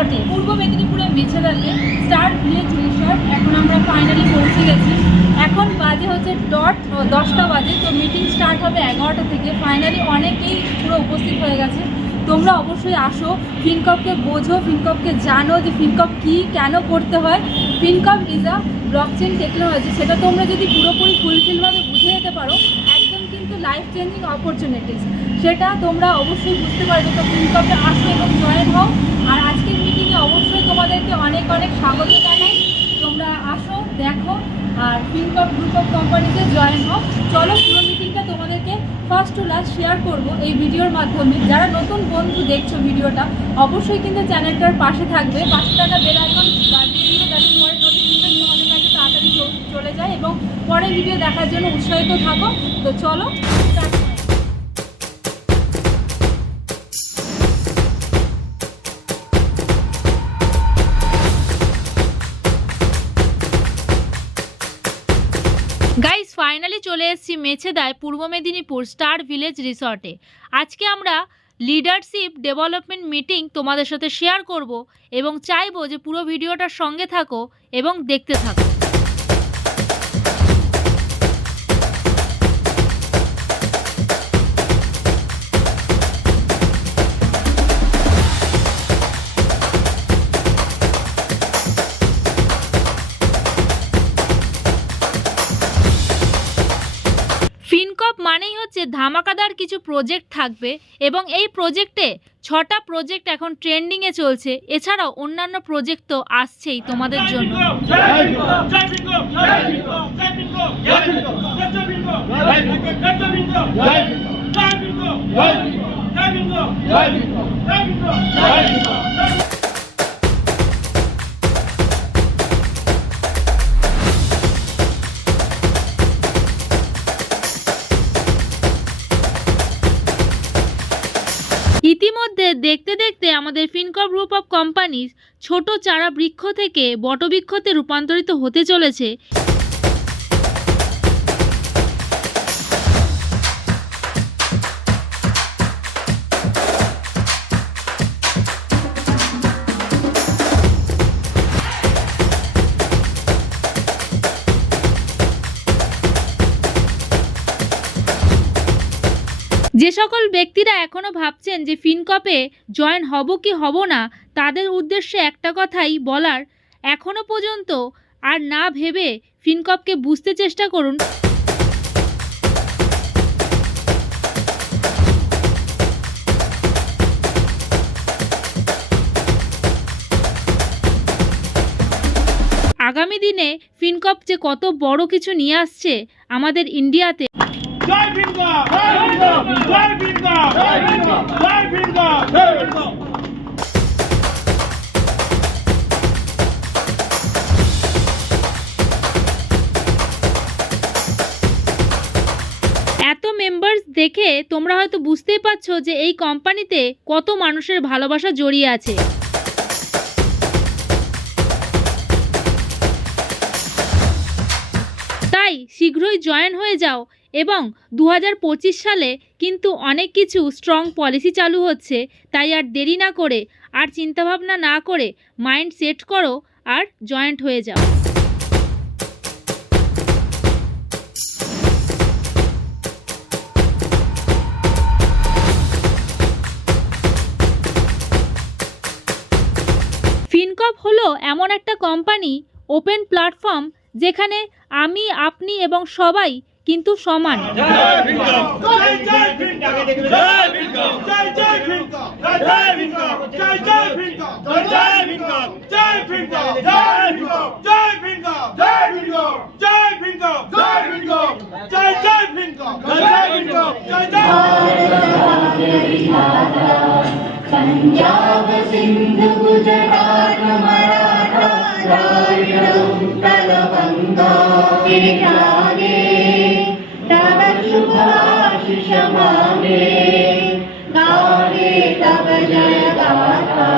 রিসর্টে, পূর্ব মেদিনীপুরে মেছেদাতে star village resort. এখন আমরা ফাইনালি পৌঁছে গেছি। এখন বাজে হচ্ছে ডট 10টা বাজে। তো মিটিং স্টার্ট হবে 11টা থেকে। ফাইনালি অনেকেই পুরো উপস্থিত হয়ে গেছে। তোমরা অবশ্যই আসো, ফিনকপকে বোঝো, ফিনকপকে জানো যে ফিনকপ কী, কেন করতে হয়। ফিনকপ ইজ আ ব্লকচেন টেকনোলজি। সেটা তোমরা যদি পুরোপুরি ফুলফিলভাবে বুঝে যেতে পারো, একদম কিন্তু লাইফ চেঞ্জিং অপরচুনিটিস, সেটা তোমরা অবশ্যই বুঝতে পারবে। তো ফিনকপে আসো এবং জয়েন হও। আর আজকের মিটিংয়ে অবশ্যই তোমাদেরকে অনেক অনেক স্বাগত জানাই। তোমরা আসো, দেখো, আর ফিনকপ গ্রুপ অফ কোম্পানিতে জয়েন হও। চলো, পুরো মিটিংটা তোমাদেরকে ফার্স্ট টু লাস্ট শেয়ার করব এই ভিডিওর মাধ্যমে। যারা নতুন বন্ধু দেখছো ভিডিওটা, অবশ্যই কিন্তু চ্যানেলটার পাশে থাকবে, পাশে থাকা বেল আইকন বাজিয়ে দিয়ে, যাতে পরের নোটিফিকেশন তোমাদের কাছে তাড়াতাড়ি চলে যায় এবং পরের ভিডিও দেখার জন্য উৎসাহিত থাকো। তো চলো স্টার্ট। গাইস, ফাইনালি চলে এসেছি মেছেদায় পূর্ব মেদিনীপুর স্টার ভিলেজ রিসর্টে। আজকে আমরা লিডারশিপ ডেভেলপমেন্ট মিটিং তোমাদের সাথে শেয়ার করব এবং চাইবো যে পুরো ভিডিওটার সঙ্গে থাকো এবং দেখতে থাকো। ফিনকপ মানেই হচ্ছে ধামাকাদার কিছু প্রজেক্ট থাকবে এবং এই প্রজেক্টে 6টা প্রজেক্ট এখন ট্রেন্ডিংয়ে চলছে। এছাড়াও অন্যান্য প্রজেক্ট তো আসছেই তোমাদের জন্য। ইতিমধ্যে দেখতে দেখতে আমাদের ফিনকপ গ্রুপ অফ কোম্পানি ছোট চারা বৃক্ষ থেকে বটবৃক্ষতে রূপান্তরিত হতে চলেছে। যে সকল ব্যক্তিরা এখনও ভাবছেন যে ফিনকপে জয়েন হব কি হব না, তাদের উদ্দেশ্যে একটা কথাই বলার, এখনও পর্যন্ত আর না ভেবে ফিনকপকে বুঝতে চেষ্টা করুন। আগামী দিনে ফিনকপ যে কত বড় কিছু নিয়ে আসছে আমাদের ইন্ডিয়াতে। জয় ফিনকপ, জয় ফিনকপ, জয় ফিনকপ, জয় ফিনকপ, জয় ফিনকপ, জয় ফিনকপ। এত মেম্বার্স দেখে তোমরা হয়তো বুঝতেই পারছো যে এই কোম্পানিতে কত মানুষের ভালোবাসা জড়িয়ে আছে। তাই শীঘ্রই জয়েন হয়ে যাও এবং 2025 সালে কিন্তু অনেক কিছু স্ট্রং পলিসি চালু হচ্ছে। তাই আর দেরি না করে, আর চিন্তাভাবনা না করে মাইন্ড সেট করো আর জয়েন্ট হয়ে যাও। ফিনকপ হলো এমন একটা কোম্পানি, ওপেন প্ল্যাটফর্ম, যেখানে আমি, আপনি এবং সবাই কিন্তু সমান। पंजाब सिंध गुजरात मराठा द्राविडं तलबंगा विरागे तव शुभ आशीष मांगे गावे तव जय गाथा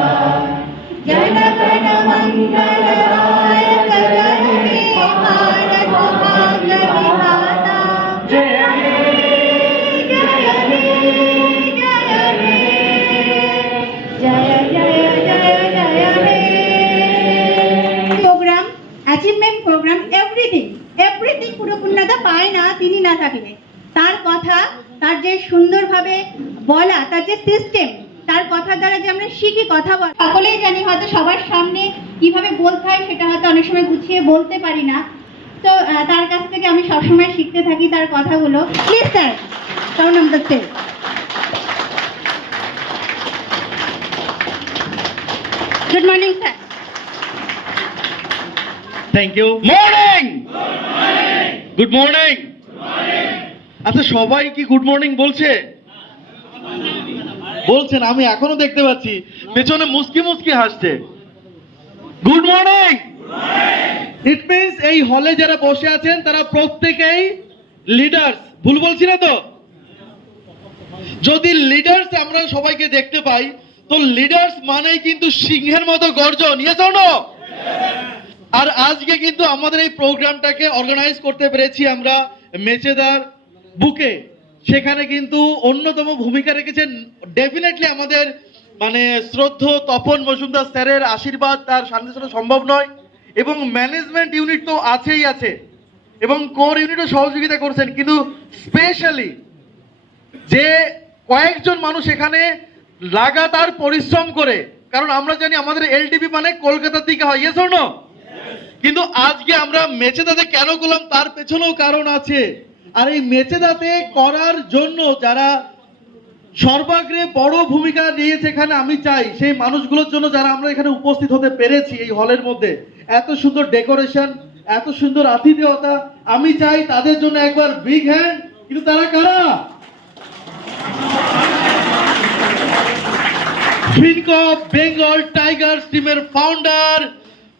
जनगण मंगलदायक रहे भारत भाग्य विधाता। जय हे जय हे जय हे जय जय जय जय তার যে সুন্দরভাবে বলা, তার যে সিস্টেম, তার কথার দ্বারা যে আমরা শিখি কথা বলা, সকলেই জানি হয়তো সবার সামনে কিভাবে বলতে হয় সেটা হয়তো অনেক সময় গুছিয়ে বলতে পারি না। তো তার কাছ থেকে আমি সবসময় শিখতে থাকি তার কথাগুলো। প্লিজ স্যার, কারণ নাম দেখতে। Good morning sir. Thank you. Morning, good morning. আচ্ছা, সবাই কি গুড মর্নিং বলছে? বলছেন, আমি এখনো দেখতে পাচ্ছি পেছনে মুস্কি মুস্কি হাসছে। Good morning. ইট মিনস এই হলে যারা বসে আছেন তারা প্রত্যেকেই লিডার্স। ভুল বলছি না তো? যদি লিডার্স আমরা সবাইকে দেখতে পাই, তো লিডার্স মানেই কিন্তু সিংহের মতো গর্জন। Yes or no? আর আজকে কিন্তু আমাদের এই প্রোগ্রামটাকে অর্গানাইজ করতে পেরেছি আমরা মেচেদার বুকে। সেখানে কিন্তু অন্যতম ভূমিকা রেখেছেন ডেফিনেটলি আমাদের শ্রদ্ধ তপন মজুমদার স্যারের আশীর্বাদ তার সামনে ছাড়া সম্ভব নয়। এবং ম্যানেজমেন্ট ইউনিট তো আছেই আছে, এবং কোর ইউনিটও সহযোগিতা করছেন। কিন্তু স্পেশালি যে কয়েকজন মানুষ এখানে লাগাতার পরিশ্রম করে, কারণ আমরা জানি আমাদের এলটিপি মানে কলকাতার দিকে হয়। Yes or no? কিন্তু আজকে আমরা মেচেদাতে কেন করলাম তার পেছনেও কারণ আছে। আর এই মেচেদাতে করার জন্য যারা সর্বাগ্রে বড় ভূমিকা নিয়েছে এখানে, আমি চাই সেই মানুষগুলোর জন্য যারা আমরা এখানে উপস্থিত হতে পেরেছি এই হলের মধ্যে, এত সুন্দর ডেকোরেশন, এত সুন্দর আতিথেয়তা, আমি চাই তাদের জন্য একবার বিগ হ্যান্ড। কিন্তু তারা কারা? ফিনকপ বেঙ্গল টাইগার্স টিমের founder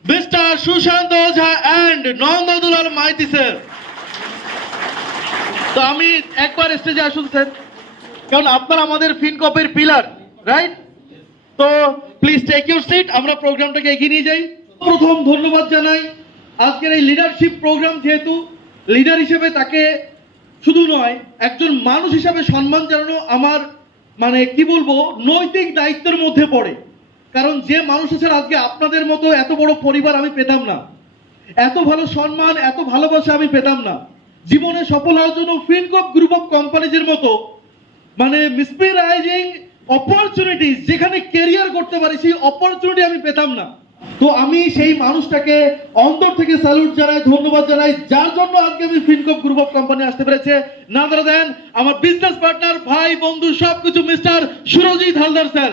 mister Sushant Ojha and Nandadulal Maiti sir. তো আমি একবার স্টেজে আসুন স্যার, কারণ আপনারা আমাদের ফিনকপের পিলার, রাইট? তো প্লিজ টেক ইউর সিট, আমরা প্রোগ্রামটাকে এগিয়ে নিয়ে যাই। প্রথম ধন্যবাদ জানাই আজকের এই লিডারশিপ প্রোগ্রাম, যেহেতু লিডার হিসেবে তাকে শুধু নয় একজন মানুষ হিসেবে সম্মান জানানো আমার কি বলবো নৈতিক দায়িত্বের মধ্যে পড়ে। কারণ যে মানুষ ছাড়া আজকে আপনাদের মতো এত বড় পরিবার আমি পেতাম না, এত ভালো সম্মান, এত ভালোবাসা আমি পেতাম না। জীবনে সফল হওয়ার জন্য ফিনকপ গ্রুপ অফ কোম্পানিজের মতো মিসপ্রাইজিং অপরচুনিটিস, যেখানে ক্যারিয়ার করতে পারি, সেই অপরচুনিটি আমি পেতাম না। তো আমি সেই মানুষটাকে অন্তর থেকে স্যালুট জানাই, ধন্যবাদ জানাই, যার জন্য আজকে আমি ফিনকপ গ্রুপ অফ কোম্পানি আসতে পেরেছে। না দাদা দেন আমার বিজনেস পার্টনার, ভাই, বন্ধু, সবকিছু mister Surajit Haldar sir.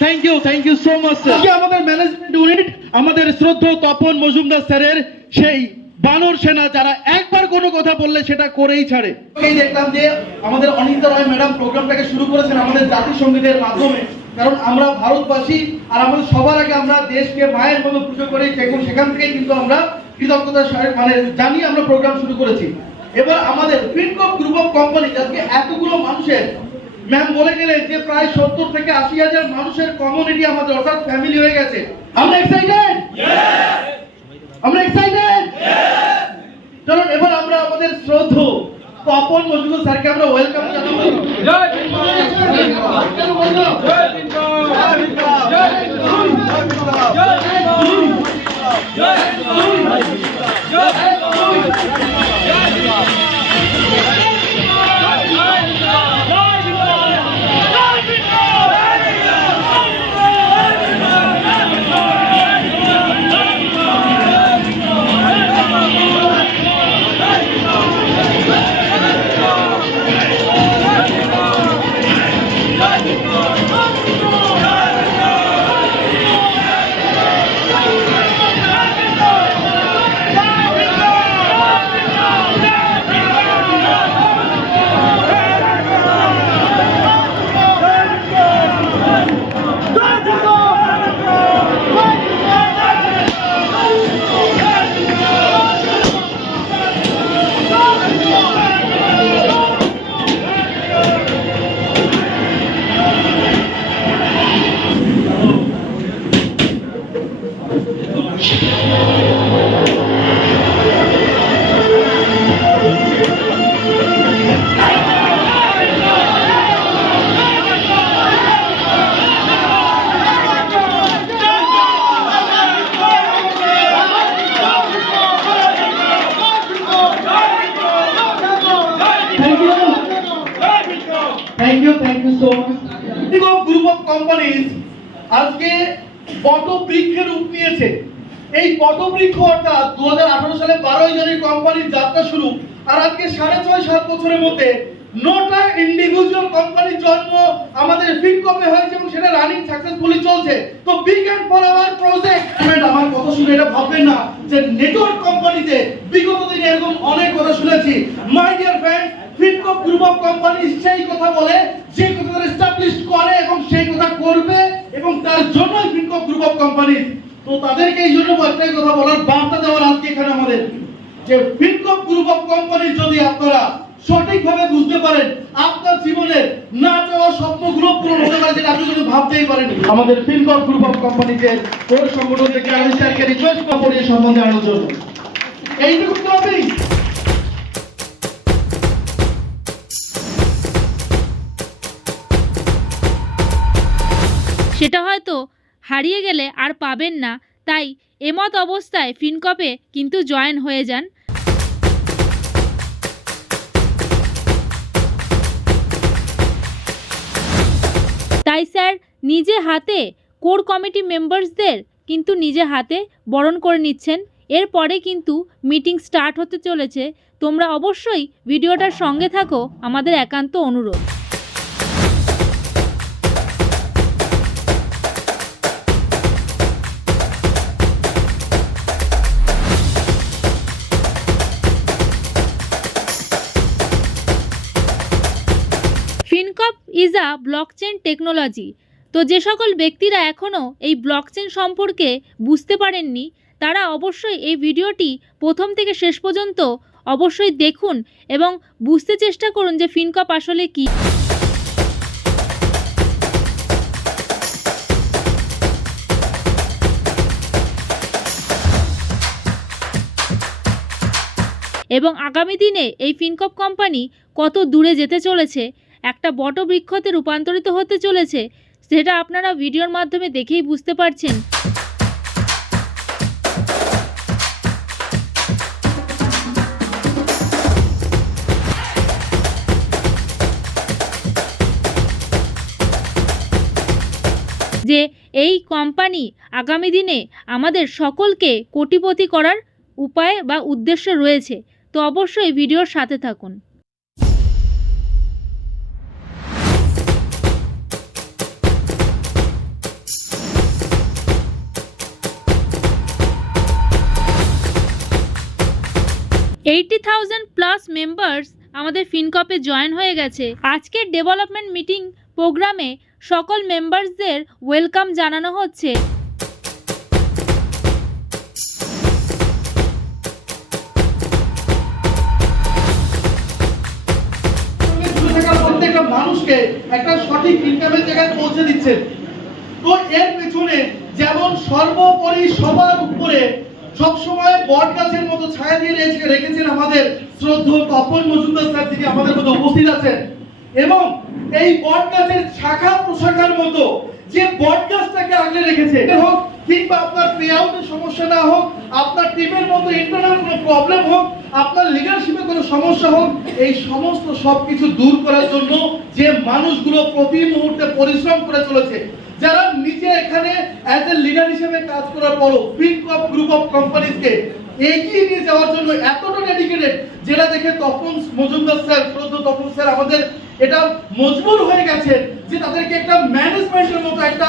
Thank you so much sir. আমাদের ম্যানেজমেন্ট ইউনিট আমাদের শ্রদ্ধ তপন মজুমদার স্যারের সেই বানর সেনা, যারা একবার কোনো কথা বললে সেটা করেই ছাড়ে। এই দেখলাম যে আমাদের অনিতা রায় ম্যাডাম প্রোগ্রামটাকে শুরু করেছেন আমাদের জাতীয় সঙ্গীতের মাধ্যমে, কারণ আমরা ভারতবাসী আর আমাদের সবার আগে আমরা দেশকে মায়ের মতো পুজো করি। সেখান থেকেই কিন্তু আমরা কৃতজ্ঞতা জানিয়ে আমরা প্রোগ্রাম শুরু করেছি। এবার আমাদের ফিনকপ গ্রুপ অফ কোম্পানি আজকে এতগুলো মানুষের, ম্যাম বলে গেলেন যে প্রায় 70 থেকে 80,000 মানুষের কমিউনিটি আমাদের, অর্থাৎ ফ্যামিলি হয়ে গেছে। আমরা এক্সাইটেড? আমরা এক্সাইটেড? চলুন এবার আমরা আমাদের শ্রদ্ধ তপন মজুমদার স্যারকে আমরা ওয়েলকাম জানাবো। জয় ফিনকপ, জয় ফিনকপ, জয় ফিনকপ, জয় ফিনকপ, জয় ফিনকপ, জয় ফিনকপ, জয় ফিনকপ, জয় Fincop. Thank you so much. Group of companies আজকে বটবৃক্ষের রূপ নিয়েছে। এই বটবৃক্ষ অর্থাৎ 2018 সালে 12 জানুয়ারি কোম্পানির যাত্রা শুরু, আর আজকে 6.5-7 বছরের মধ্যে 9টা ইন্ডিভিজুয়াল কোম্পানির জন্ম আমাদের ফিনকপে হয়েছে এবং সেটা রানিং সাকসেসফুলি চলছে। তো big hand for our project. আমার কথা শুনে এটা ভাববেন না যে নেটওয়ার্ক কোম্পানিতে বিগত দিনে এরকম অনেক কথা শুনেছি। My dear friend, Fincop group of company সেই কথা বলে যে কথা তারা এস্টাবলিশ করে এবং সেই কথা করবে, এবং তার জন্যই ফিনকপ গ্রুপ অফ কোম্পানি। তো তাদেরকে এই জন্য একটাই কথা বলার, বার্তা দেওয়ার আজকে এখানে আমাদের, যে ফিনকপ গ্রুপ অফ কোম্পানি যদি আপনারা সঠিকভাবে বুঝতে পারেন, আপনার জীবনের না চাওয়া স্বপ্নগুলো পূরণ হতে পারে, যেটা আপনি যদি ভাবতেই পারেন। আমাদের ফিনকপ গ্রুপ অফ কোম্পানিকে কোর সংগঠন থেকে আমি স্যারকে রিকোয়েস্ট করব এই সম্বন্ধে আলোচনা। এইটুকু তো আমি সেটা হয়তো হারিয়ে গেলে আর পাবেন না, তাই এমত অবস্থায় ফিনকপে কিন্তু জয়েন হয়ে যান। তাই স্যার নিজে হাতে কোর কমিটি মেম্বার্সদের কিন্তু নিজে হাতে বরণ করে নিচ্ছেন। এরপরে কিন্তু মিটিং স্টার্ট হতে চলেছে। তোমরা অবশ্যই ভিডিওটার সঙ্গে থাকো, আমাদের একান্ত অনুরোধ। ফিনকপ ইজ আ ব্লকচেন টেকনোলজি। তো যে সকল ব্যক্তিরা এখনও এই ব্লকচেন সম্পর্কে বুঝতে পারেননি, তারা অবশ্যই এই ভিডিওটি প্রথম থেকে শেষ পর্যন্ত অবশ্যই দেখুন এবং বুঝতে চেষ্টা করুন যে ফিনকপ আসলে কী। এবং আগামী দিনে এই ফিনকপ কোম্পানি কত দূরে যেতে চলেছে, একটা বটবৃক্ষতে রূপান্তরিত হতে চলেছে, সেটা আপনারা ভিডিওর মাধ্যমে দেখেই বুঝতে পারছেন। যে এই কোম্পানি আগামী দিনে আমাদের সকলকে কোটিপতি করার উপায় বা উদ্দেশ্য রয়েছে। তো অবশ্যই ভিডিওর সাথে থাকুন। +80,000 মেম্বার্স আমাদের ফিনকপে জয়েন হয়ে গেছে। আজকের ডেভেলপমেন্ট মিটিং প্রোগ্রামে সকল মেম্বার্সদের ওয়েলকাম জানানো হচ্ছে। প্রত্যেকটা মানুষকে একটা সঠিক ইনকামের জায়গায় পৌঁছে দিচ্ছেন। তো এর পেছনে যেমন সর্বোপরি সবার উপরে সবসময় বট গাছের মতো ছায়া দিয়ে রেখেছেন আমাদের শ্রদ্ধেয় তপন মজুমদার স্যার, যিনি আমাদের মধ্যে উপস্থিত আছেন, এবং এই বট গাছের শাখা প্রশাখার মতো যে বট গাছটাকে আগলে রেখেছে, হোক কিংবা আপনার পে আউটের সমস্যা না হোক, আপনার টিমের মতো ইন্টারনাল কোনো প্রবলেম হোক, আপনার লিডারশিপে কোনো সমস্যা হোক, এই সমস্ত সবকিছু দূর করার জন্য যে মানুষগুলো প্রতি মুহূর্তে পরিশ্রম করে চলেছে, যারা নিজে এখানে অ্যাজ এ লিডার হিসেবে কাজ করার পরও ফিনকপ গ্রুপ অফ কোম্পানিজকে এগিয়ে নিয়ে যাওয়ার জন্য এতটা ডেডিকেটেড, যেটা দেখে তপন মজুমদার স্যার, শ্রদ্ধেয় তপন স্যার আমাদের এটা মজবুর হয়ে গেছে যে তাদেরকে একটা ম্যানেজমেন্টের মতো একটা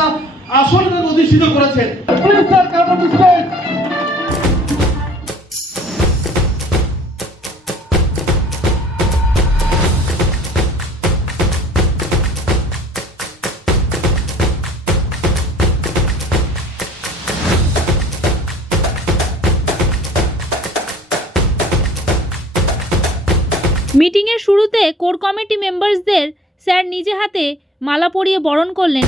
আসনে অধিষ্ঠিত করেছেন। Please sir, come on the stage. মিটিংয়ের শুরুতে কোর কমিটি মেম্বার্সদের স্যার নিজে হাতে মালা পরিয়ে বরণ করলেন।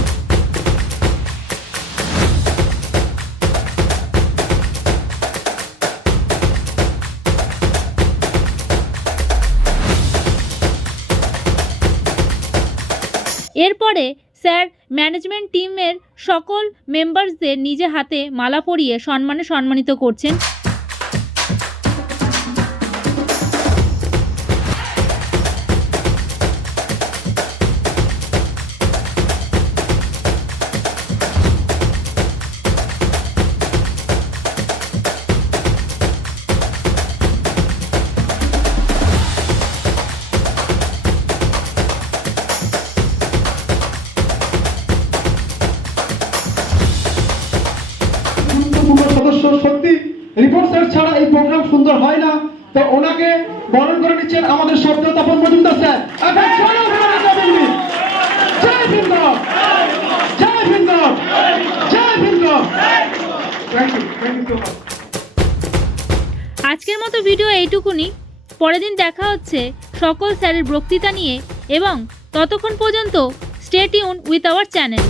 এরপরে স্যার ম্যানেজমেন্ট টিমের সকল মেম্বার্সদের নিজে হাতে মালা পরিয়ে সম্মানিত করছেন। রিপোর্ট স্যার ছাড়া এই প্রোগ্রাম সুন্দর হয় না। তো ওনাকে বরণ করে নিচ্ছেন আমাদের সত্য তপন মজুমদার স্যার। এখন চলো জয় ভীম, জয় ভীম, জয় Bhim. Thank you so much. আজকের মতো ভিডিও এইটুকুনি। পরের দিন দেখা হচ্ছে সকল স্যারের বক্তৃতা নিয়ে, এবং ততক্ষণ পর্যন্ত stay tune with our channel.